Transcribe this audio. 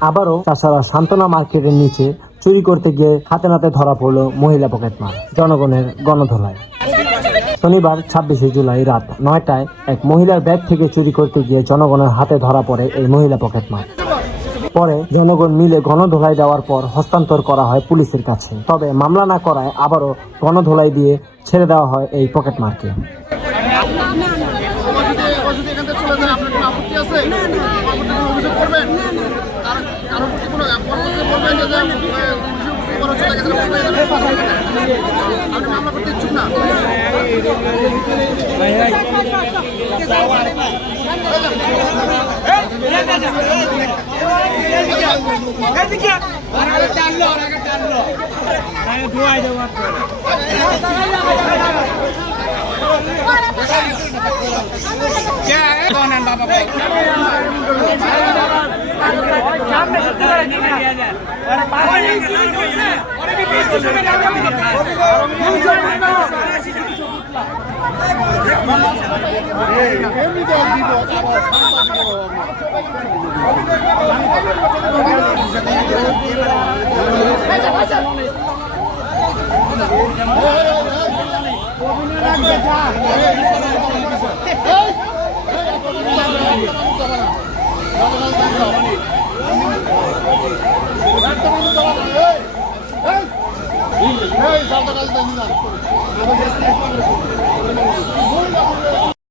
আবারও চাষারা সান্ত্বনা মার্কেটের নিচে চুরি করতে গিয়ে হাতে নাতে ধরা পড়ল মহিলা পকেটমার জনগণের গণধোলায় শনিবার ছাব্বিশে জুলাই রাত নয়টায় এক মহিলার ব্যাগ থেকে চুরি করতে গিয়ে জনগণের হাতে ধরা পড়ে এই মহিলা পকেটমার পরে জনগণ মিলে গণধোলাই দেওয়ার পর হস্তান্তর করা হয় পুলিশের কাছে। তবে মামলা না করায় আবারও গণধোলাই দিয়ে ছেড়ে দেওয়া হয় এই পকেটমারকে অভিযোগ করা চলে গেছে বলবেন যে, আপনি মামলা করতে ইচ্ছুক